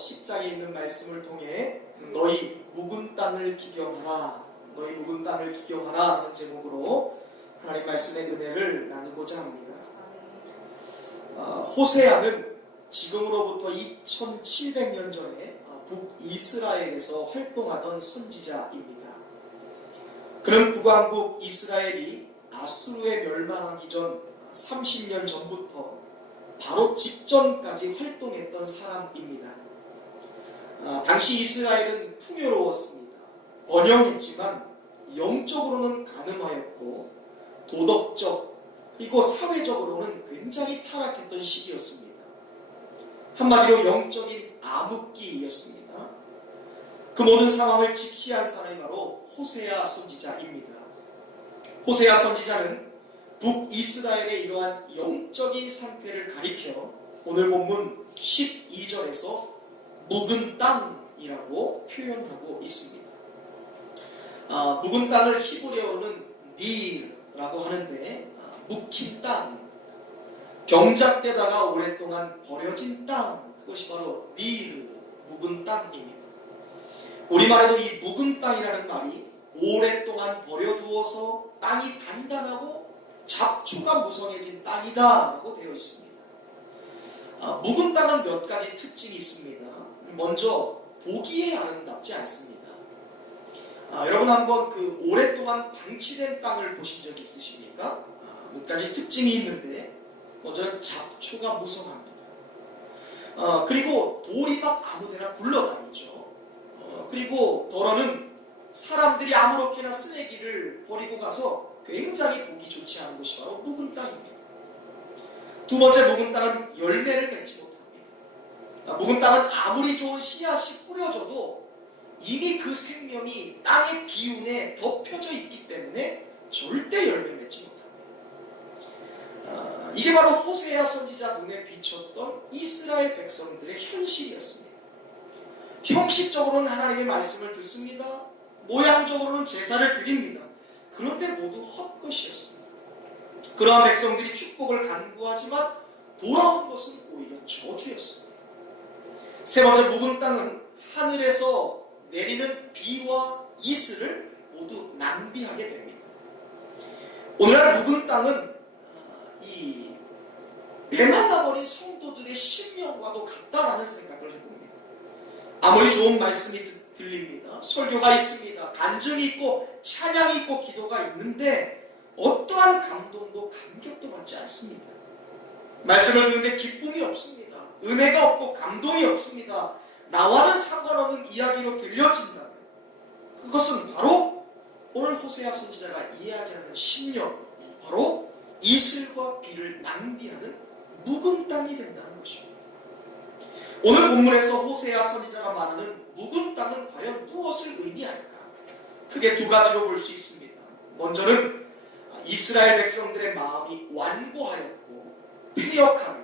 10장에 있는 말씀을 통해 너희 묵은 땅을 기경하라, 너희 묵은 땅을 기경하라 하는 제목으로 하나님 말씀의 은혜를 나누고자 합니다. 호세아는 지금으로부터 2700년 전에 북이스라엘에서 활동하던 선지자입니다. 그는 북왕국 이스라엘이 아수르에 멸망하기 전 30년 전부터 바로 직전까지 활동했던 사람입니다. 당시 이스라엘은 풍요로웠습니다. 번영했지만 영적으로는 가늠하였고 도덕적 그리고 사회적으로는 굉장히 타락했던 시기였습니다. 한마디로 영적인 암흑기였습니다. 그 모든 상황을 직시한 사람이 바로 호세아 선지자입니다. 호세아 선지자는 북이스라엘의 이러한 영적인 상태를 가리켜 오늘 본문 12절에서 묵은 땅이라고 표현하고 있습니다. 묵은 땅을 히브리어로는 니라고 하는데 묵힌 땅, 경작되다가 오랫동안 버려진 땅, 그것이 바로 니르, 묵은 땅입니다. 우리말에도 이 묵은 땅이라는 말이 오랫동안 버려두어서 땅이 단단하고 잡초가 무성해진 땅이다 라고 되어 있습니다. 묵은 땅은 몇 가지 특징이 있습니다. 먼저 보기에 아름답지 않습니다. 여러분 한번 그 오랫동안 방치된 땅을 보신 적이 있으십니까? 몇 가지 특징이 있는데 먼저는 잡초가 무성합니다. 그리고 돌이 막 아무데나 굴러다니죠. 그리고 더러는 사람들이 아무렇게나 쓰레기를 버리고 가서 굉장히 보기 좋지 않은 곳이 바로 묵은 땅입니다. 두 번째, 묵은 땅은 열매를 맺지 못합니다. 묵은 땅은 아무리 좋은 씨앗이 뿌려져도 이미 그 생명이 땅의 기운에 덮여져 있기 때문에 절대 열매 맺지 못합니다. 이게 바로 호세아 선지자 눈에 비쳤던 이스라엘 백성들의 현실이었습니다. 형식적으로는 하나님의 말씀을 듣습니다. 모양적으로는 제사를 드립니다. 그런데 모두 헛것이었습니다. 그러한 백성들이 축복을 간구하지만 돌아온 것은 오히려 저주였습니다. 세 번째, 묵은 땅은 하늘에서 내리는 비와 이슬을 모두 낭비하게 됩니다. 오늘날 묵은 땅은 이 메말라버린 성도들의 심령과도 같다라는 생각을 해봅니다. 아무리 좋은 말씀이 들립니다. 설교가 있습니다. 간증이 있고 찬양이 있고 기도가 있는데 어떠한 감동도 감격도 받지 않습니다. 말씀을 듣는데 기쁨이 없습니다. 은혜가 없고 감동이 없습니다. 나와는 상관없는 이야기로 들려진다면 그것은 바로 오늘 호세아 선지자가 이야기하는 심령, 바로 이슬과 비를 낭비하는 묵은 땅이 된다는 것입니다. 오늘 본문에서 호세아 선지자가 말하는 묵은 땅은 과연 무엇을 의미할까? 크게 두 가지로 볼 수 있습니다. 먼저는 이스라엘 백성들의 마음이 완고하였고 폐역하며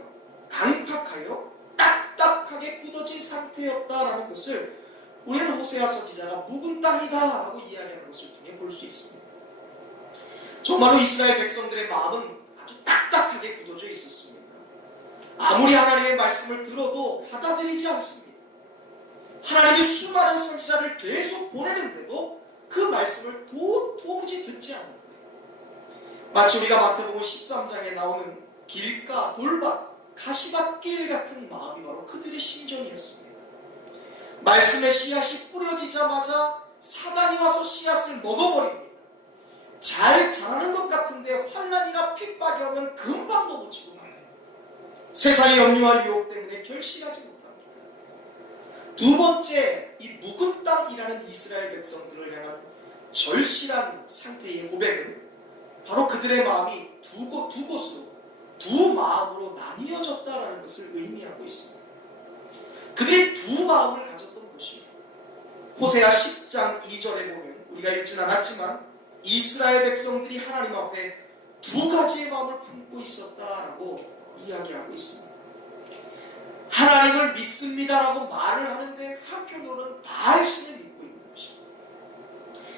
강팍하여 딱딱하게 굳어진 상태였다라는 것을 우리는 호세아 선지자가 묵은 땅이다 라고 이야기하는 것을 통해 볼 수 있습니다. 정말로 이스라엘 백성들의 마음은 아주 딱딱하게 굳어져 있었습니다. 아무리 하나님의 말씀을 들어도 받아들이지 않습니다. 하나님이 수많은 선지자를 계속 보내는데도 그 말씀을 도무지 듣지 않는 거예요. 마치 우리가 마태복음 13장에 나오는 길가, 돌밭, 가시밭길 같은 마음이 바로 그들의 심정이었습니다. 말씀의 씨앗이 뿌려지자마자 사단이 와서 씨앗을 먹어버립니다. 잘 자라는 것 같은데 환난이나 핍박이 오면 금방 넘어지고 말아요. 세상의 염려와 유혹 때문에 결실하지 못합니다. 두 번째, 이 묵은 땅이라는 이스라엘 백성들을 향한 절실한 상태의 고백은 바로 그들의 마음이 두 곳으로, 두 마음으로 나뉘어졌다라는 것을 의미하고 있습니다. 그들이 두 마음을 가졌던 것입니다. 호세아 10장 2절에 보면 우리가 읽진 않았지만 이스라엘 백성들이 하나님 앞에 두 가지의 마음을 품고 있었다라고 이야기하고 있습니다. 하나님을 믿습니다라고 말을 하는데 한편으로는 바알신을 믿고 있는 것입니다.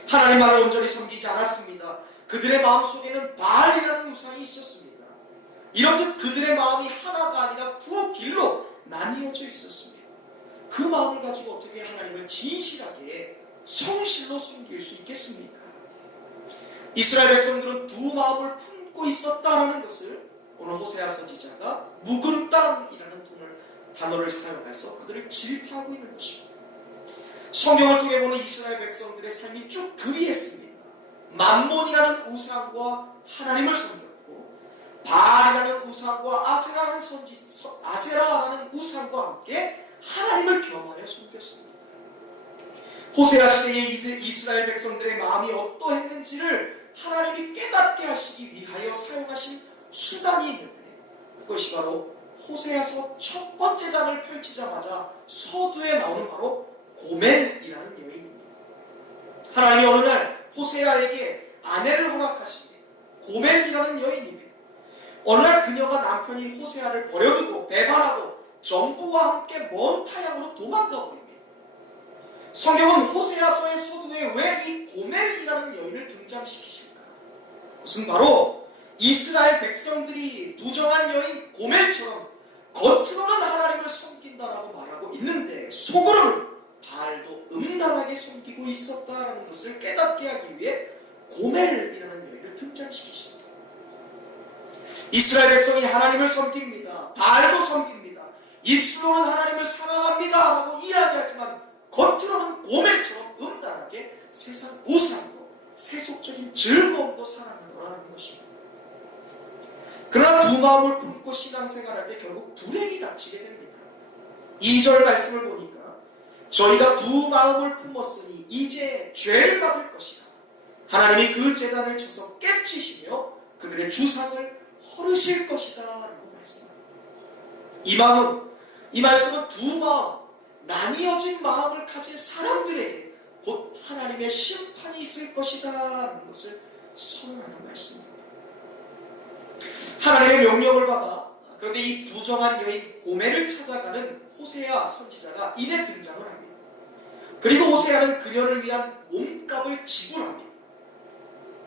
하나님만을 온전히 섬기지 않았습니다. 그들의 마음속에는 바알이라는 우상이 있었습니다. 이렇듯 그들의 마음이 하나가 아니라 두 길로 나뉘어져 있었습니다. 그 마음을 가지고 어떻게 하나님을 진실하게 성실로 섬길 수 있겠습니까? 이스라엘 백성들은 두 마음을 품고 있었다라는 것을 오늘 호세아 선지자가 묵은 땅이라는 단어를 사용해서 그들을 질타하고 있는 것입니다. 성경을 통해 보는 이스라엘 백성들의 삶이 쭉 그리했습니다. 만몬이라는 우상과 하나님을 섬겼고, 바알이라는 우상과 아세라라는 우상과 함께 하나님을 겸하여 섬겼습니다. 호세아 시대의 이스라엘 백성들의 마음이 어떠했는지를 하나님이 깨닫게 하시기 위하여 사용하신 수단이 있는데, 그것이 바로 호세아서 첫 번째 장을 펼치자마자 서두에 나오는 바로 고멜이라는 여인입니다. 하나님이 어느 날 호세아에게 아내를 허락하십니다. 고멜이라는 여인입니다. 어느 날 그녀가 남편인 호세아를 버려두고 배반하고 정부와 함께 먼 타향으로 도망가 버립니다. 성경은 호세아서의 서두에 왜 이 고멜이라는 여인을 등장시키실까? 그것은 바로 이스라엘 백성들이 부정한 여인 고멜처럼 겉으로는 하나님을 섬긴다라고 말하고 있는데 속으로는 바알도 음란하게 섬기고 있었다라는 것을 깨닫게 하기 위해 고멜이라는 여인을 등장시키십니다. 이스라엘 백성이 하나님을 섬깁니다. 바알도 섬깁니다. 입술로는 하나님을 사랑합니다 라고 이야기하지만 겉으로는 고멜처럼 음란하게 세상 우상도 세속적인 즐거움도 사랑하더라는 것입니다. 그러나 두 마음을 품고 신앙생활할 때 결국 불행이 닥치게 됩니다. 2절 말씀을 보니까 저희가 두 마음을 품었으니 이제 죄를 받을 것이다. 하나님이 그 제단을 쳐서 깨치시며 그들의 주상을 허르실 것이다 라고 말씀합니다. 이 말씀은 두 마음, 나뉘어진 마음을 가진 사람들에게 곧 하나님의 심판이 있을 것이다 라는 것을 선언하는 말씀입니다. 하나님의 명령을 받아 그런데 이 부정한 여인 고멜을 찾아가는 호세아 선지자가 이내 등장을 합니다. 그리고 호세아는 그녀를 위한 몸값을 지불합니다.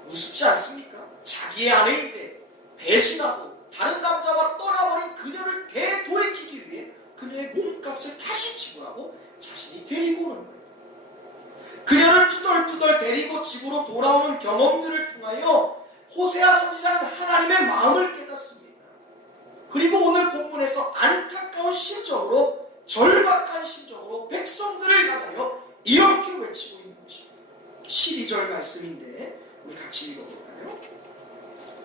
우습지 않습니까? 자기의 아내인데 배신하고 다른 남자와 떠나버린 그녀를 되돌이키기 위해 그녀의 몸값을 다시 지불하고 자신이 데리고 오는 거예요. 그녀를 투덜투덜 데리고 집으로 돌아오는 경험들을 통하여 호세아 선지자는 하나님의 마음을 깨닫습니다. 그리고 오늘 본문에서 안타까운 심정으로 절박한 심정으로 백성들을 향하여 이렇게 외치고 있는 것입니다. 12절 말씀인데 우리 같이 읽어볼까요?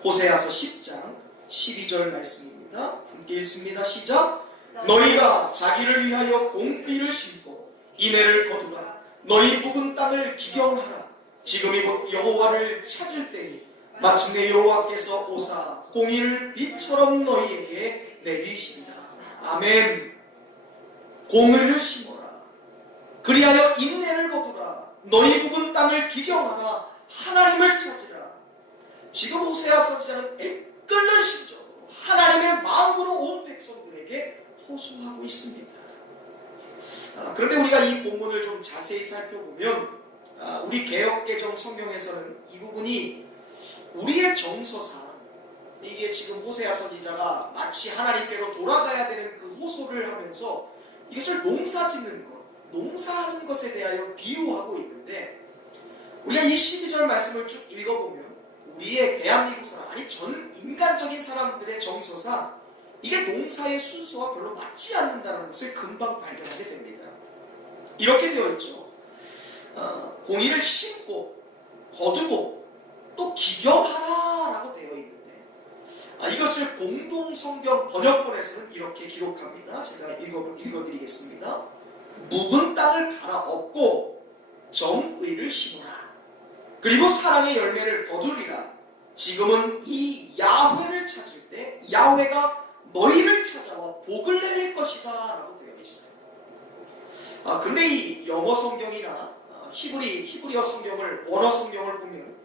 호세아서 10장 12절 말씀입니다. 함께 읽습니다. 시작. 너희가 자기를 위하여 공의를 심고 인애를 거두라. 너희 묵은 땅을 기경하라. 지금이 곧 여호와를 찾을 때니 마침내 여호와께서 오사 공의를 빛처럼 너희에게 내리시리라. 아멘. 공의를 심어라. 그리하여 인내를 거두라. 너희 묵은 땅을 기경하라. 하나님을 찾으라. 지금 호세아 선지자는 애끓는 심정으로 하나님의 마음으로 온 백성들에게 호소하고 있습니다. 그런데 우리가 이 본문을 좀 자세히 살펴보면 우리 개역개정 성경에서는 이 부분이 우리의 정서상 이게 지금 호세아 선지자가 마치 하나님께로 돌아가야 되는 그 호소를 하면서 이것을 농사짓는 것, 농사하는 것에 대하여 비유하고 있는데 우리가 이 12절 말씀을 쭉 읽어보면 우리의 대한민국 사람, 아니 전 인간적인 사람들의 정서상 이게 농사의 순서와 별로 맞지 않는다는 것을 금방 발견하게 됩니다. 이렇게 되어 있죠. 공의를 심고 거두고 또 기경하라 라고 되어 있는데 이것을 공동성경 번역본에서는 이렇게 기록합니다. 제가 읽어드리겠습니다. 묵은 땅을 갈아엎고 정의를 심으라. 그리고 사랑의 열매를 거두리라. 지금은 이 야훼를 찾을 때 야훼가 너희를 찾아와 복을 내릴 것이다 라고 되어 있어요. 근데 이 영어 성경이나 히브리어 성경을, 원어 성경을 보면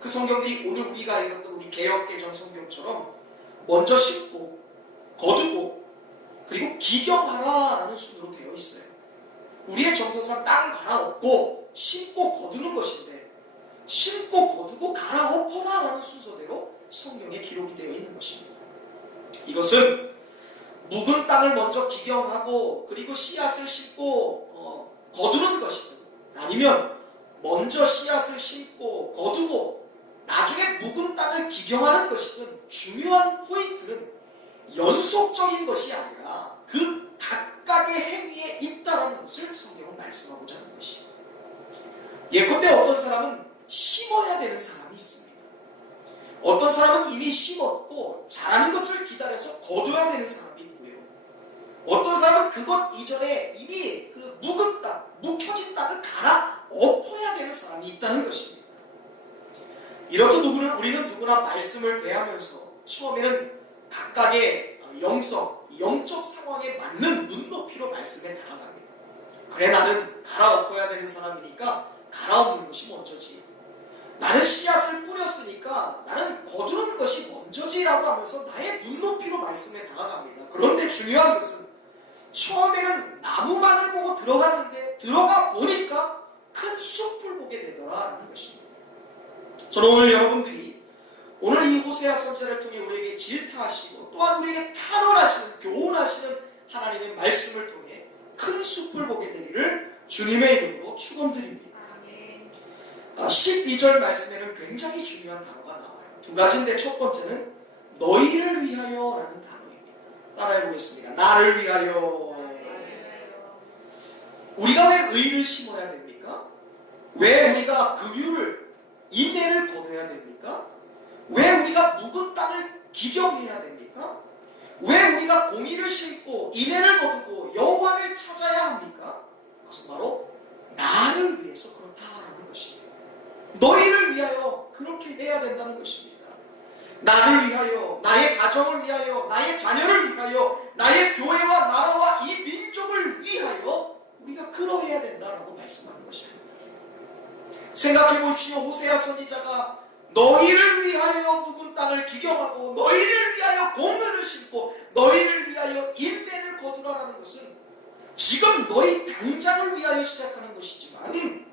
그 성경들이 오늘 우리가 읽었던 우리 개역개정 성경처럼 먼저 심고 거두고 그리고 기경하라 라는 순으로 되어 있어요. 우리의 정서상 땅 갈아엎고 심고 거두는 것인데 심고 거두고 갈아엎어라 라는 순서대로 성경에 기록이 되어 있는 것입니다. 이것은 묵은 땅을 먼저 기경하고 그리고 씨앗을 심고 거두는 것이든, 아니면 먼저 씨앗을 심고 거두고 나중에 묵은 땅을 기경하는 것이든, 중요한 포인트는 연속적인 것이 아니라 그 각각의 행위에 있다라는 것을 성경은 말씀하고자 하는 것이에요. 예컨대 어떤 사람은 심어야 되는 사람이 있습니다. 어떤 사람은 이미 심었고 자라는 것을 기다려서 거둬야 되는 사람이 있고요. 어떤 사람은 그것 이전에 이미 그 묵은 땅, 묵혀진 땅을 갈아 엎어야 되는 사람이 있다는 것입니다. 이렇듯 우리는 누구나 말씀을 대하면서 처음에는 각각의 영적 상황에 맞는 눈높이로 말씀에 다가갑니다. 그래, 나는 갈아엎어야 되는 사람이니까 갈아엎는 것이 먼저지. 나는 씨앗을 뿌렸으니까 나는 거두는 것이 먼저지라고 하면서 나의 눈높이로 말씀에 다가갑니다. 그런데 중요한 것은 처음에는 나무만을 보고 들어갔는데 들어가 보니까 큰 숲을 보게 되더라라는 것입니다. 저는 오늘 여러분들이 오늘 이 호세아 선지자를 통해 우리에게 질타하시고 또한 우리에게 탄원하시는, 교훈하시는 하나님의 말씀을 통해 큰 숲을 보게 되기를 주님의 이름으로 축원드립니다. 12절 말씀에는 굉장히 중요한 단어가 나와요. 두 가지인데 첫 번째는 너희를 위하여 라는 단어입니다. 따라해 보겠습니다. 나를 위하여. 우리가 왜 의를 심어야 됩니까? 왜 우리가 긍휼을, 인내를 거둬야 됩니까? 왜 우리가 묵은 땅을 기경해야 됩니까? 왜 우리가 공의를 심고 인애를 거두고 여호와를 찾아야 합니까? 그것은 바로 나를 위해서 그렇다라는 것입니다. 너희를 위하여 그렇게 해야 된다는 것입니다. 나를 위하여, 나의 가정을 위하여, 나의 자녀를 위하여, 나의 교회와 나라와 이 민족을 위하여 우리가 그러해야 된다라고 말씀하는 것입니다. 생각해 보십시오. 호세아 선지자가 너희를 위하여 묵은 땅을 기경하고 너희를 위하여 공의를 심고 너희를 위하여 인내를 거두라라는 것은 지금 너희 당장을 위하여 시작하는 것이지만,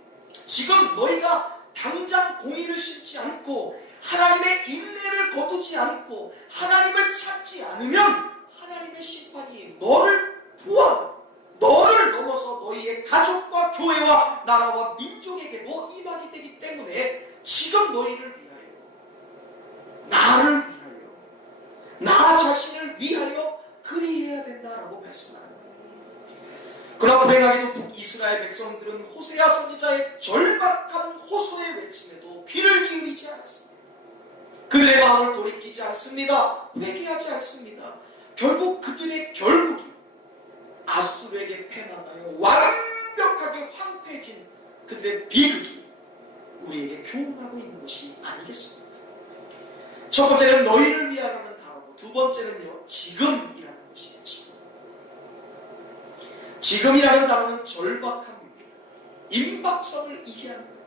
지금 너희가 당장 공의를 심지 않고 하나님의 인내를 거두지 않고 하나님을 찾지 않으면 하나님의 심판이 너를 포함, 너를 넘어서 너희의 가족과 교회와 나라와 민족에게도 임하게 되기 때문에 지금 너희를 위하여, 나를 위하여, 나 자신을 위하여 그리해야 된다라고 말씀하는 거예요. 그러나 불행하게도 북이스라엘 백성들은 호세아 선지자의 절박한 호소의 외침에도 귀를 기울이지 않았습니다. 그들의 마음을 돌이키지 않습니다. 회개하지 않습니다. 결국 그들의 결국이 아수르에게 패망하여 완벽하게 황폐해진 그들의 비극이 우리에게 교훈하고 있는 것이 아니겠습니까? 첫 번째는 너희를 위하라는 단어고, 두 번째는요, 지금이라는 것이에요. 지금이라는 단어는 절박함입니다. 임박성을 이해하는 거예요.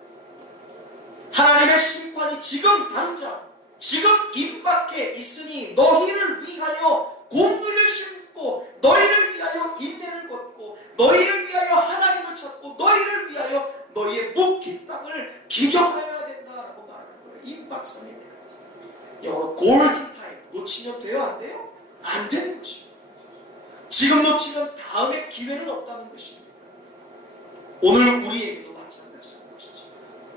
하나님의 심판이 지금 당장, 지금 임박해 있으니 너희를 위하여 공의를 심고 너희를 위하여 인내를 걷고 너희를 위하여 하나님을 찾고 너희를 위하여 너희의 묵힌 땅을 기경하여야 된다라고 말하는 거예요. 임박성입니다. 영어로 골든타임. 놓치면 돼요? 안 돼요? 안 되는 것입니다. 지금 놓치면 다음에 기회는 없다는 것입니다. 오늘 우리에게도 마찬가지라는 것이죠.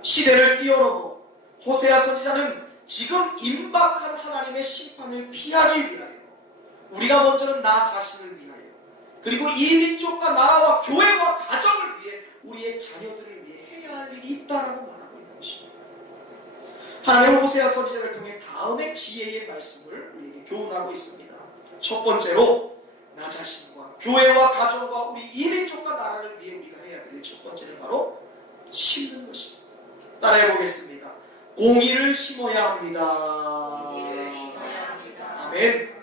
시대를 뛰어넘어 호세아 선지자는 지금 임박한 하나님의 심판을 피하기 위하여, 우리가 먼저는 나 자신을 위하여, 그리고 이 민족과 나라와 교회와 가정을 위해, 우리의 자녀들을 위해 해야 할 일이 있다라고 말하고 있는 것입니다. 하나님은 호세아 선지자를 통해 다음의 지혜의 말씀을 우리에게 교훈하고 있습니다. 첫 번째로 나 자신과 교회와 가정과 우리 이 민족과 나라를 위해 우리가 해야 될 첫 번째는 바로 심는 것입니다. 따라해 보겠습니다. 공의를 심어야 합니다. 아멘.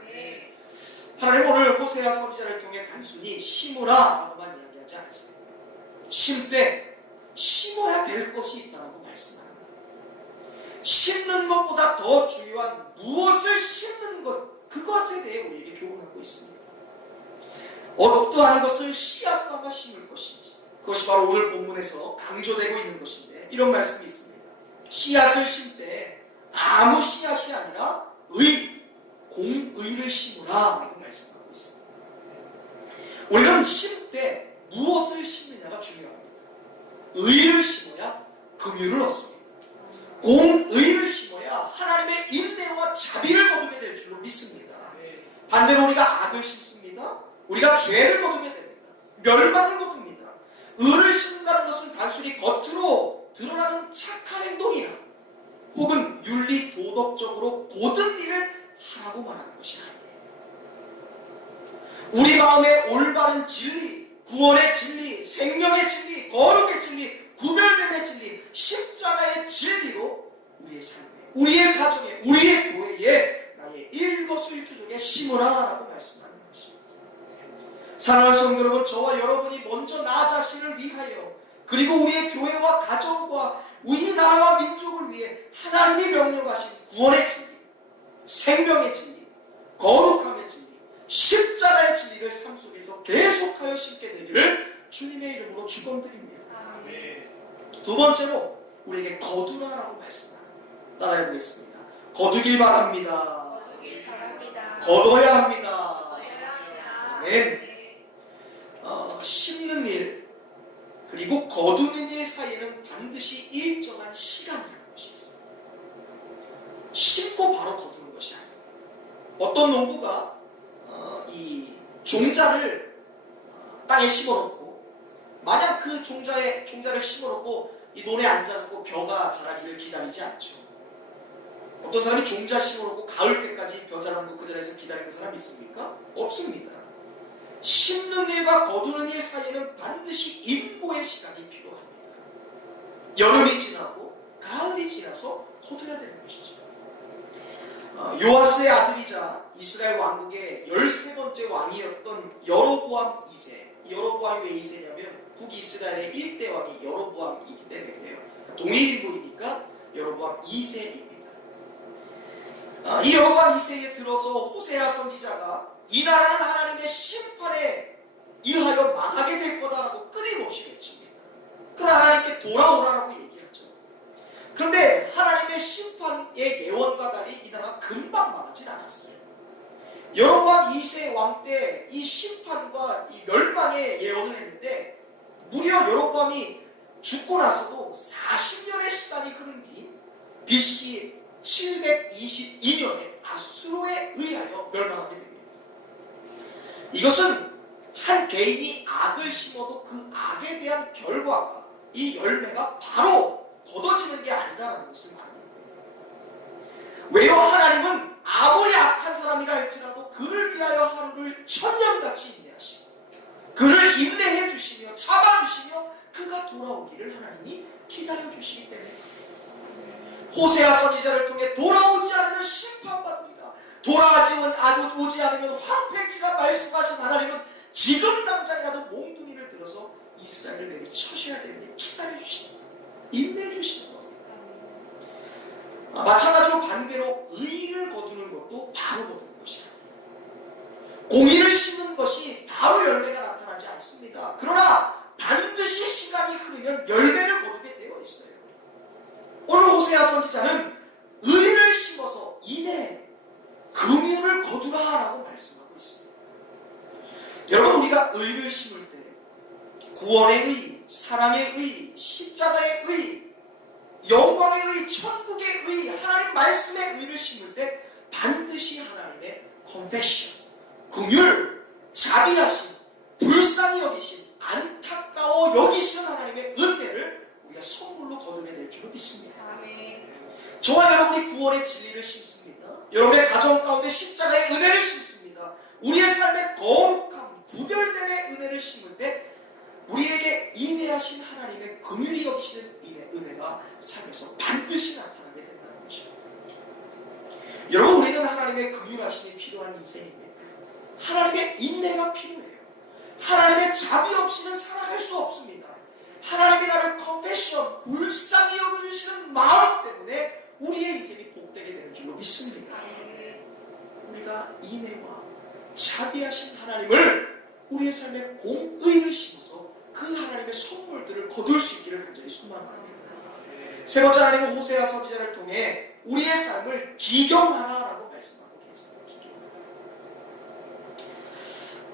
하나님 오늘 호세아 선지자를 통해 단순히 심으라 라고만 이야기하지 않았습니다. 심되 심어야 될 것이 있다고 말씀하는 거예요. 심는 것보다 더 중요한 무엇을 심는 것, 그것에 대해 우리에게 교훈하고 있습니다. 어떠한 것을 씨앗 삼아 심을 것인지, 그것이 바로 오늘 본문에서 강조되고 있는 것인데, 이런 말씀이 있습니다. 씨앗을 심때 아무 씨앗이 아니라 공의를 심으라 라고 말씀하고 있습니다. 우리는 심을 때 무엇을 심느냐가 중요합니다. 의를 심어야 긍휼을 얻습니다. 공의를 심어야 하나님의 인내와 자비를 거두게 될 줄로 믿습니다. 반대로 우리가 악을 심습니다. 우리가 죄를 거두게 됩니다. 멸망을 거둡니다. 의를 심는다는 것은 단순히 겉으로 드러나는 착한 행동이나 혹은 윤리 도덕적으로 고든 일을 하라고 말하는 것이 아니에요. 우리 마음에 올바른 진리, 구원의 진리, 생명의 진리, 거룩의 진리, 구별됨의 진리, 십자가의 진리로 우리의 삶에, 우리의 가정에, 우리의 교회에, 나의 일거수일투족에 심으라라고 말씀하는 것입니다. 사랑하는 성도 여러분, 저와 여러분이 먼저 나 자신을 위하여, 그리고 우리의 교회와 가정과 우리나라와 민족을 위해 하나님이 명령하신 구원의 진리, 생명의 진리, 거룩함의 진리, 십자가의 진리를 삶 속에서 계속하여 심게 되기를 주님의 이름으로 축원드립니다. 두 번째로 우리에게 거두라라고 말씀합니다. 따라해 보겠습니다. 거두길 바랍니다. 거둬야 합니다. 아멘. 심는 일 그리고 거두는 일 사이에는 반드시 일정한 시간이라는 것이 있어요. 심고 바로 거두는 것이 아닙니다. 어떤 농부가 이 종자를 땅에 심어놓고 만약 그 종자를 심어놓고 이 논에 앉아갖고 벼가 자라기를 기다리지 않죠. 어떤 사람이 종자 심어놓고 가을 때까지 벼 자라는 거 그 자리에서 기다리는 사람 있습니까? 없습니다. 심는 일과 거두는 일 사이에는 반드시 인고의 시간이 필요합니다. 여름이 지나고 가을이 지나서 거둬야 되는 것이죠. 요아스의 아들이자 이스라엘 왕국의 13번째 왕이었던 여로보암 2세. 여로보암이 왜 2세냐면 북이스라엘의 1대 왕이 여로보암이기 때문에 그래요. 동일인물이니까 여로보암 2세입니다. 이 여로보암 2세에 들어서 호세아 선지자가 이 나라는 하나님의 심판에 의하여 망하게 될 거다라고 끊임없이 외칩니다. 그러나 하나님께 돌아오라라고 얘기하죠. 그런데 하나님의 심판의 예언과 달리 이 나라가 금방 망하진 않았어요. 여로보암 2세 왕 때 이 심판과 이 멸망의 예언을 했는데 무려 여로보암이 죽고 나서도 40년의 시간이 흐른 뒤 BC 722년에 아수르에 의하여 멸망하게 됩니다. 이것은 한 개인이 악을 심어도 그 악에 대한 결과가 이 열매가 바로 걷어지는 게 아니다라는 것을 말합니다. 왜요? 하나님은 아무리 악한 사람이라 할지라도 그를 위하여 하루를 천년같이 인내하시고 그를 인내해 주시며 참아주시며 그가 돌아오기를 하나님이 기다려주시기 때문에 호세아 선지자를 통해 돌아오지 않으면 심판받으리라, 돌아오지 않으면 황폐지라 말씀하신 하나님은 지금 당장이라도 몽둥이를 들어서 이스라엘을 내리쳐셔야 되는데 기다려주시는 겁니다. 인내해주시는 겁니다. 마찬가지로 반대로 의를 거두는 것도 바로 거두는 것이 아니에요. 공의를 심는 것이 바로 열매가 나타나지 않습니다. 그러나 반드시 시간이 흐르면 열매를 거두게 되어 있어요. 오늘 호세아 선지자는 의를 심어서 이내 긍휼을 거두라라고 말씀하고 있습니다. 여러분, 우리가 의를 심을 때 구원의 의, 사랑의 의, 십자가의 의, 영광의 의, 천국의 의, 하나님 말씀의 의를 심을 때 반드시 하나님의 confession, 긍휼, 자비하심, 불쌍히 여기심, 안타까워 여기시는 하나님의 은혜를 우리가 선물로 거두게 될 줄로 믿습니다. 저와 여러분이 구원의 진리를 심습니다. 여러분의 가정 가운데 십자가의 은혜를 심습니다. 우리의 삶의 거룩함, 구별됨의 은혜를 심을 때 우리에게 인내하신 하나님의 긍휼히 여기시는 은혜가 삶에서 반드시 나타나게 된다는 것입니다. 여러분, 우리는 하나님의 긍휼하심이 필요한 인생입니다. 하나님의 인내가 필요해요. 하나님의 자비 없이는 살아갈 수 없습니다. 하나님이 나를 confession, 불쌍히 여겨주시는 마음 때문에 우리의 인생이 복되게 되는 줄로 믿습니다. 우리가 인내와 자비하신 하나님을 우리의 삶에 공의를 심어서 그 하나님의 선물들을 거둘 수 있기를 간절히 소망합니다. 세 번째, 하나님은 호세아 선지자를 통해 우리의 삶을 기경하라라고 말씀하고 계십니다.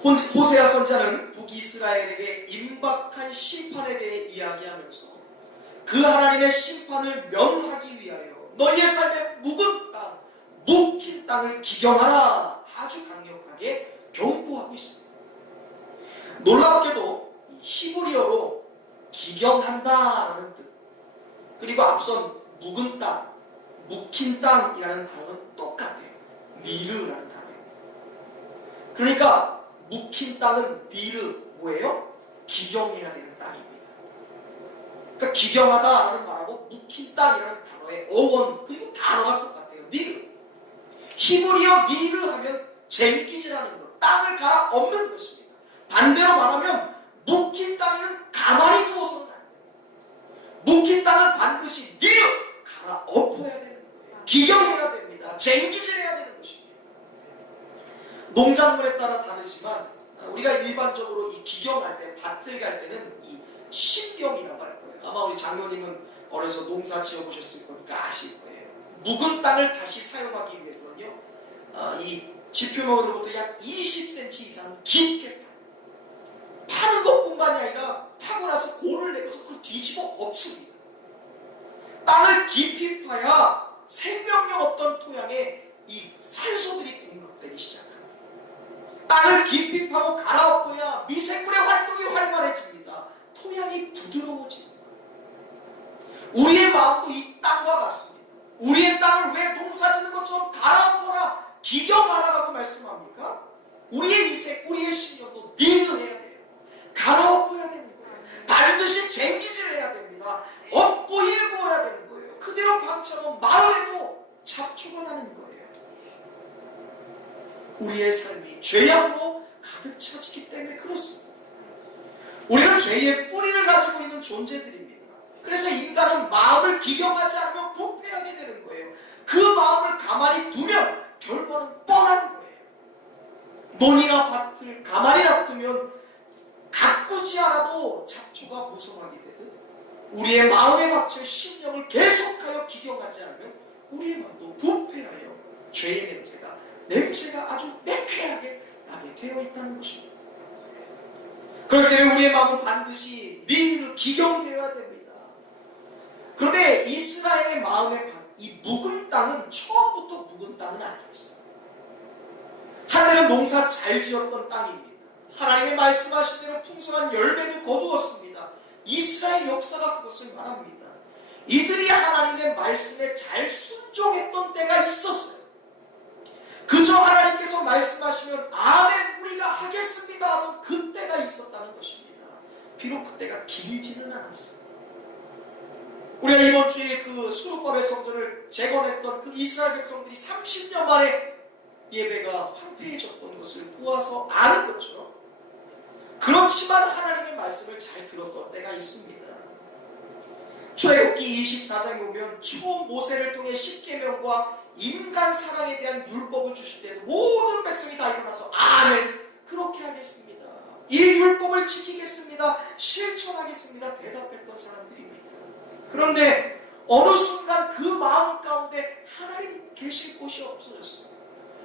호세아 선지자는 북이스라엘에게 임박한 심판에 대해 이야기하면서 그 하나님의 심판을 면하기 위하여 너희의 삶의 묵은 땅, 묵힌 땅을 기경하라 아주 강력하게 경고하고 있습니다. 놀랍게도 히브리어로 기경한다라는 뜻, 그리고 앞선 묵은 땅, 묵힌 땅이라는 단어는 똑같아요. 니르라는 단어입니다. 그러니까 묵힌 땅은 니르 뭐예요? 기경해야 되는 땅입니다. 그러니까 기경하다라는 말하고 묵힌 땅이라는 단어의 어원 그리고 단어가 똑같아요. 니르. 히브리어 니르 하면 쟁기질하는 것, 땅을 갈아 엎는 것입니다. 반대로 말하면 묵힌 땅에는 가만히 두어서는 안 돼요. 묵힌 땅을 반드시 니르 갈아 엎어야 되는 거예요. 기경해야 됩니다. 쟁기질해야 되는 것입니다. 농작물에 따라 다르지만 우리가 일반적으로 이 기경할 때, 밭을 갈 때는 이 신경이라고 할 거예요. 아마 우리 장로님은 어려서 농사 지어보셨을 거니까 아실 거예요. 묵은 땅을 다시 사용하기 위해서는요, 이 지표면으로부터 약 20cm 이상 깊게 파는 것뿐만이 아니라 파고 나서 골을 내면서 그걸 뒤집어 엎습니다. 땅을 깊이 파야 생명력 없던 토양에 이 산소들이 공급되기 시작합니다. 땅을 깊이 파고 갈아엎어야 미생물의 활동이 활발해집니다. 토양이 부드러워집니다. 우리의 마음도 이 땅과 같습니다. 우리의 땅을 왜 농사 짓는 것처럼 갈아엎어라, 기경하라라고 말씀합니까? 우리의 인생, 우리의 신령도 니드해야 돼요. 갈아엎어야 되는 거예요. 반드시 쟁기질해야 됩니다. 엎고 일구어야 되는 거예요. 그대로 방처럼 마을에도 잡초가 나는 거예요. 우리의 삶이 죄악으로 가득 차지기 때문에 그렇습니다. 우리는 죄의 뿌리를 가지고 있는 존재들입니다. 그래서 인간은 마음을 기경하지 않으면 부패하게 되는 거예요. 그 마음을 가만히 두면 결과는 뻔한 거예요. 논이나 밭을 가만히 놔두면 가꾸지 않아도 잡초가 무성하게 되듯 우리의 마음에 박혀 심령을 계속하여 기경하지 않으면 우리의 마음도 부패하여 죄의 냄새가 아주 매캐하게 나게 되어 있다는 것입니다. 그렇기 때문에 우리의 마음은 반드시 니르 기경되어야 됩니다. 그런데 이스라엘의 마음의 이 묵은 땅은 처음부터 묵은 땅은 아니었어요. 하늘은 농사 잘 지었던 땅입니다. 하나님의 말씀하신 대로 풍성한 열매도 거두었습니다. 이스라엘 역사가 그것을 말합니다. 이들이 하나님의 말씀에 잘 순종했던 때가 있었어요. 그저 하나님께서 말씀하시면 아멘 우리가 하겠습니다 하는 그때가 있었다는 것입니다. 비록 그때가 길지는 않았어요. 우리가 이번 주에 그 수르바벨 성전을 재건했던 그 이스라엘 백성들이 30년 만에 예배가 황폐해졌던 것을 보아서 아는 것처럼 그렇지만 하나님의 말씀을 잘 들었던 때가 있습니다. 출애굽기 24장에 보면 처음 모세를 통해 십계명과 인간 사랑에 대한 율법을 주실 때 모든 백성이 다 일어나서 아멘 그렇게 하겠습니다. 이 율법을 지키겠습니다. 실천하겠습니다. 대답했던 사람들입니다. 그런데 어느 순간 그 마음 가운데 하나님 계실 곳이 없어졌어요.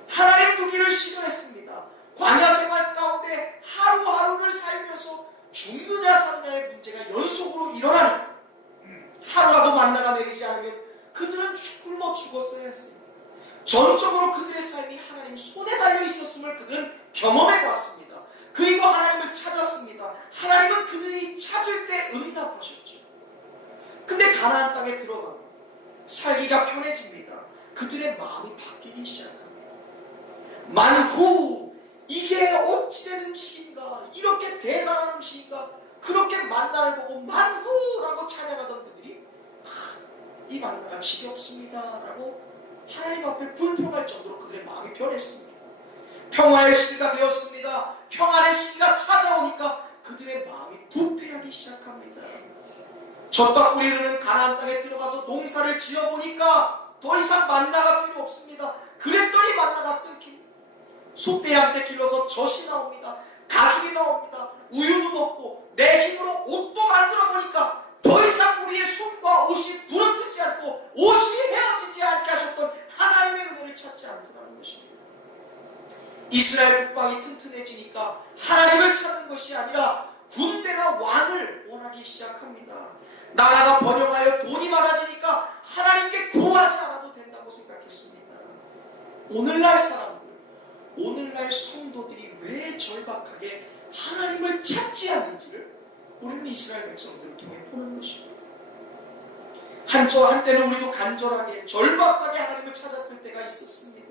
하나님 두기를 싫어했습니다. 광야 생활 가운데 하루하루를 살면서 죽느냐 사느냐의 문제가 연속으로 일어나니까 하루라도 만나가 내리지 않으면 그들은 굶어 죽었어야 했습니다. 전적으로 그들의 삶이 하나님 손에 달려 있었음을 그들은 경험해 봤습니다. 그리고 하나님을 찾았습니다. 하나님은 그들이 찾을 때 응답하셨죠. 근데 가나안 땅에 들어가면 살기가 편해집니다. 그들의 마음이 바뀌기 시작합니다. 만후 이게 어찌된 음식인가, 이렇게 대단한 음식인가, 그렇게 만나를 보고 만후라고 찬양하던 그들이 이 만나가 지겹습니다 라고 하나님 앞에 불평할 정도로 그들의 마음이 변했습니다. 평화의 시기가 되었습니다. 평안의 시기가 찾아오니까 그들의 마음이 부패하기 시작합니다. 젖과 꿀이 흐르는 가나안 땅에 들어가서 농사를 지어보니까 더 이상 만나가 필요 없습니다. 그랬더니 만나가 끊깁니다. 숫대한테 길러서 젖이 나옵니다. 가죽이 나옵니다. 우유도 먹고 내 힘으로 옷도 만들어 보니까 더 이상 우리의 손과 옷이 부러뜨지 않고 옷이 헤어지지 않게 하셨던 하나님의 은혜를 찾지 않더라는 것입니다. 이스라엘 국방이 튼튼해지니까 하나님을 찾는 것이 아니라 군대가 왕을 원하기 시작합니다. 나라가 번영하여 돈이 많아지니까 하나님께 구하지 않아도 된다고 생각했습니다. 오늘날 사람들, 오늘날 성도들이 왜 절박하게 하나님을 찾지 않는지를 우리는 이스라엘 백성들을 통해 보는 것입니다. 한때는 우리도 간절하게 절박하게 하나님을 찾았을 때가 있었습니다.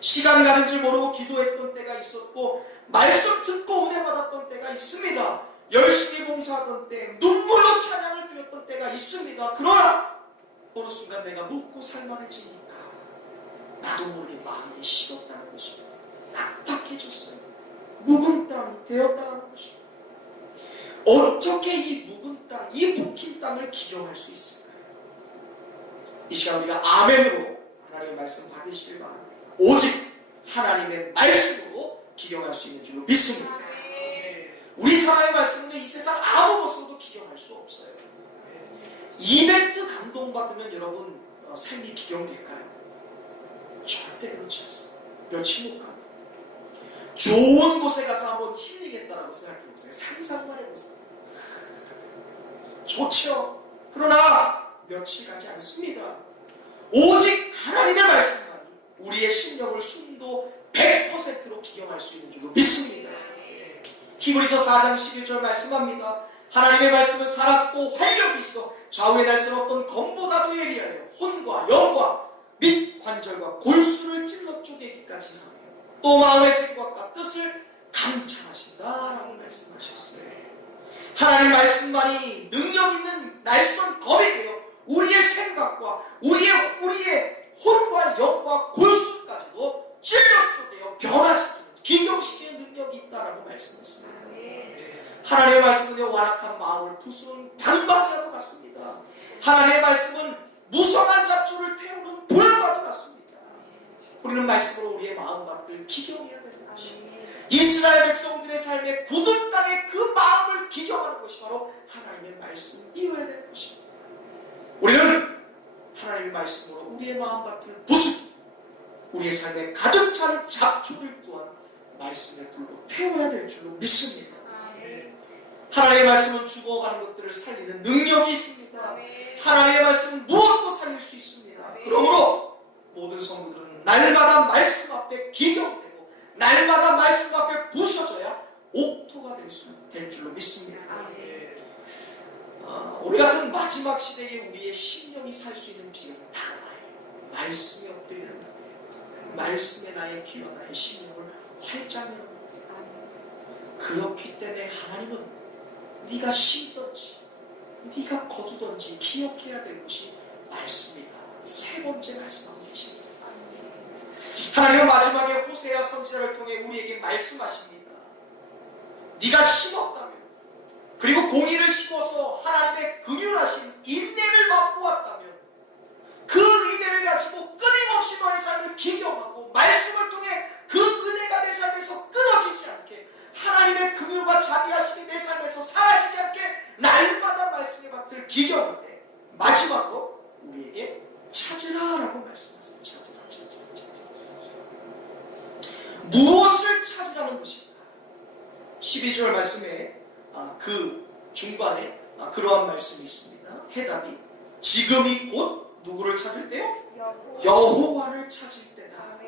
시간 가는 줄 모르고 기도했던 때가 있었고 말씀 듣고 은혜 받았던 때가 있습니다. 열심히 봉사하던 때 눈물로 찬양을 드렸던 때가 있습니다. 그러나 어느 순간 내가 먹고 살만해지니까 나도 모르게 마음이 식었다는 것입니다. 딱딱해졌어요. 묵은 땅이 되었다는 것입니다. 어떻게 이 묵은 땅, 이 묵힌 땅을 기경할 수 있을까요? 이 시간 우리가 아멘으로 하나님의 말씀 받으시길 바랍니다. 오직 하나님의 말씀으로 기경할 수 있는 줄로 믿습니다. 우리 사랑의 말씀은요, 이 세상 아무 것으로도 기경할 수 없어요. 이벤트 감동받으면 여러분 삶이 기경될까요? 절대 그렇지 않습니다. 며칠 못 갑니다. 좋은 곳에 가서 한번 힐링했다라고 생각해보세요. 상상만 해보세요. 좋죠. 그러나 며칠 가지 않습니다. 오직 하나님의 말씀만이 우리의 심령을 순도 100%로 기경할 수 있는 줄로 믿습니다. 히브리서 4장 11절 말씀합니다. 하나님의 말씀은 살았고 활력이 있어 좌우에 날선 어떤 검보다도 예리하여 혼과 영과 및 관절과 골수를 찔러 쪼개기까지 하며 또 마음의 생각과 뜻을 감찰하신다라고 말씀하셨어요. 하나님 말씀만이 능력 있는 날선 검이 되어 우리의 생각과 우리의 혼과 영과 골수까지도 찔러 쪼개어 변화시키는 기경시키는 능력이 있다라고 말씀했습니다. 하나님의 말씀은 완악한 마음을 부수는 방방이와도 같습니다. 하나님의 말씀은 무성한 잡초를 태우는 불과도 같습니다. 우리는 말씀으로 우리의 마음밭을 기경해야 되는 것입니다. 이스라엘 백성들의 삶의 굳은 땅에 그 마음을 기경하는 것이 바로 하나님의 말씀이어야 되는 것입니다. 우리는 하나님의 말씀으로 우리의 마음밭을 부수고 우리의 삶에 가득 찬 잡초를 또한 말씀의 불로 태워야 될 줄로 믿습니다. 하나님의 말씀은 죽어가는 것들을 살리는 능력이 있습니다. 하나님의 말씀은 무엇도 살릴 수 있습니다. 그러므로 모든 성도들은 날마다 말씀 앞에 기경되고 날마다 말씀 앞에 부셔져야 옥토가 될 줄로 믿습니다. 우리 같은 마지막 시대에 우리의 심령이 살 수 있는 비결은 다 하나예요. 말씀이 엎드리는 거예요. 말씀에 나의 귀와 나의 심령을 활짝 열는 거예요. 그렇기 때문에 하나님은 네가 심든지 네가 거두든지 기억해야 될 것이 말씀이다. 세 번째 말씀하고 계십니다. 하나님은 마지막에 호세아 선지자를 통해 우리에게 말씀하십니다. 네가 심었다면 그리고 공의를 심어서 하나님의 긍휼하신 인내를 맛보았다면 그 인내를 가지고 끊임없이 너의 삶을 기경하고 말씀을 통해 그 은혜가 내 삶에서 끊어지지 않게 하나님의 긍휼과 자비하심이 내 삶에서 사라지지 않게 날마다 말씀의 밭을 기경하되 마지막으로 우리에게 찾으라라고 말씀하세요. 찾으라. 무엇을 찾으라는 것일까? 12절 말씀에 그 중반에 그러한 말씀이 있습니다. 해답이 지금이 곧 누구를 찾을 때요? 여호와를 찾을 때다.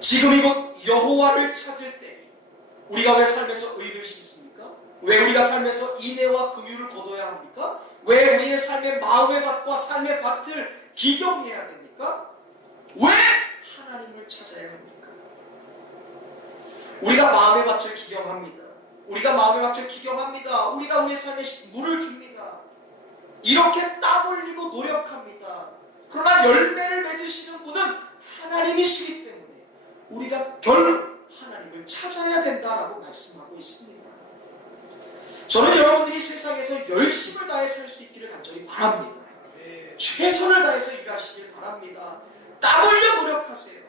지금이 곧 여호와를 찾을 때. 우리가 왜 삶에서 의를 심습니까? 왜 우리가 삶에서 인애와 긍휼을 거둬야 합니까? 왜 우리의 삶의 마음의 밭과 삶의 밭을 기경해야 됩니까? 왜 하나님을 찾아야 합니까? 우리가 마음의 밭을 기경합니다. 우리가 마음의 밭을 기경합니다. 우리가 우리의 삶에 물을 줍니다. 이렇게 땀 흘리고 노력합니다. 그러나 열매를 맺으시는 분은 하나님이시기 때문에 우리가 결국 하나님을 찾아야 된다라고 말씀하고 있습니다. 저는 여러분들이 세상에서 열심을 다해 살 수 있기를 간절히 바랍니다. 최선을 다해서 일하시길 바랍니다. 땀 흘려 노력하세요.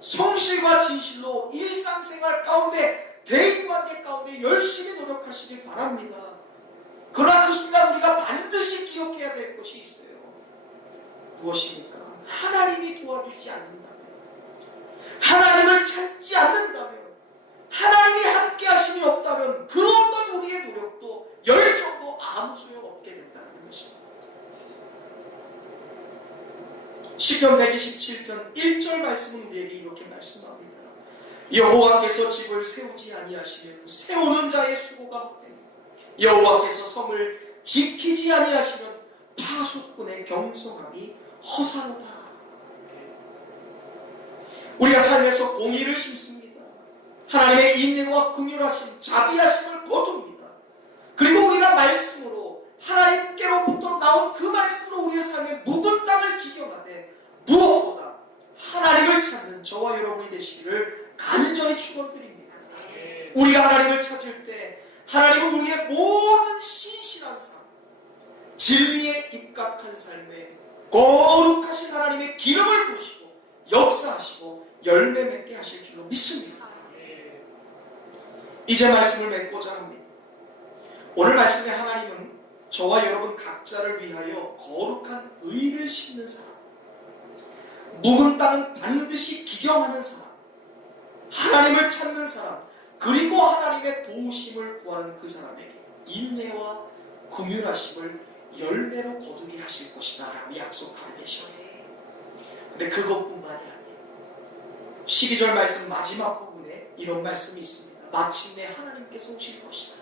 성실과 진실로 일상생활 가운데 대인관계 가운데 열심히 노력하시길 바랍니다. 그러나 그 순간 우리가 반드시 기억해야 될 것이 있어요. 무엇입니까? 하나님이 도와주지 않는다면, 하나님을 찾지 않는다면 시편 127편 1절 말씀은 우리에게 이렇게 말씀합니다. 여호와께서 집을 세우지 아니하시면 세우는 자의 수고가 헛되니 여호와께서 성을 지키지 아니하시면 파수꾼의 겸손함이 허사로다. 우리가 삶에서 공의를 심습니다. 하나님의 인내와 긍휼하심, 자비하심을 거둡니다. 그리고 우리가 말씀으로 하나님께로부터 나온 그 말씀으로 우리의 삶의 묵은 땅을 기경하되 무엇보다 하나님을 찾는 저와 여러분이 되시기를 간절히 축원드립니다. 우리가 하나님을 찾을 때 하나님은 우리의 모든 신실한 삶, 진리에 입각한 삶에 거룩하신 하나님의 기름을 부으시고 역사하시고 열매 맺게 하실 줄로 믿습니다. 이제 말씀을 맺고자 합니다. 오늘 말씀에 하나님은 저와 여러분 각자를 위하여 거룩한 의를 심는 사람, 묵은 땅은 반드시 기경하는 사람, 하나님을 찾는 사람, 그리고 하나님의 도우심을 구하는 그 사람에게 인내와 긍휼하심을 열매로 거두게 하실 것이다 라고 약속하고 계셔요. 근데 그것뿐만이 아니에요. 12절 말씀 마지막 부분에 이런 말씀이 있습니다. 마침내 하나님께서 오실 것이다.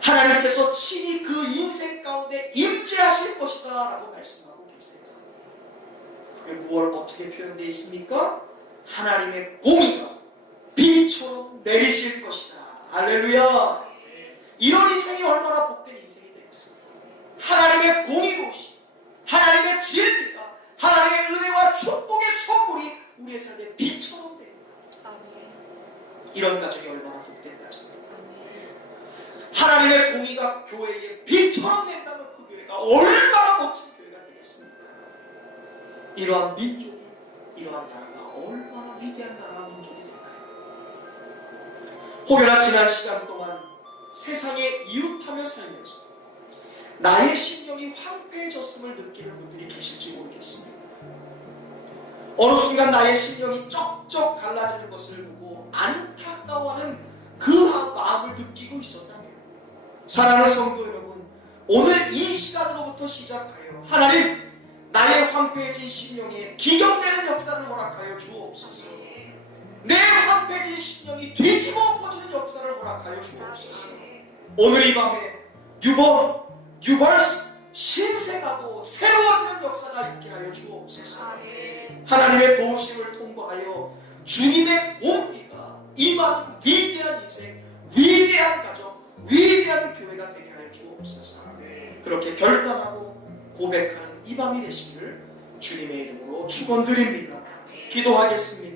하나님께서 친히 그 인생 가운데 임재하실 것이다 라고 말씀하고 계세요. 그게 무엇 어떻게 표현되어 있습니까? 하나님의 공의가 비처럼 내리실 것이다. 할렐루야. 이런 인생이 얼마나 복된 인생이 되겠습니까? 하나님의 공의로우심, 하나님의 진리가, 하나님의 은혜와 축복의 선물이 우리의 삶에 비처럼 됩니다. 이런 가정이 얼마나 복된 가정입니까? 하나님의 공의가 교회에 비처럼 된다면 그 교회가 얼마나 멋진 교회가 되겠습니까? 이러한 민족이, 이러한 나라가 얼마나 위대한 나라와 민족이 될까요? 혹여나 지난 시간 동안 세상에 이웃하며 살면서 나의 심령이 황폐해졌음을 느끼는 분들이 계실지 모르겠습니다. 어느 순간 나의 심령이 쩍쩍 갈라지는 것을 보고 안타까워하는 그 마음을 느끼고 있었다면, 사랑하는 성도 여러분, 오늘 이 시간으로부터 시작하여 하나님, 나의 황폐해진 심령에 기경되는 역사를 허락하여 주옵소서. 내 황폐해진 심령이 뒤집어 엎어지는 역사를 허락하여 주옵소서. 오늘 이 밤에 뉴벌스 신생하고 새로워지는 역사가 있게 하여 주옵소서. 하나님의 도우심을 통과하여 주님의 공의가 임하는 위대한 인생, 위대한 가정, 위대한 교회가 되게 하여 주옵소서. 그렇게 결단하고 고백하는 이 밤이 되시기를 주님의 이름으로 축원드립니다. 기도하겠습니다.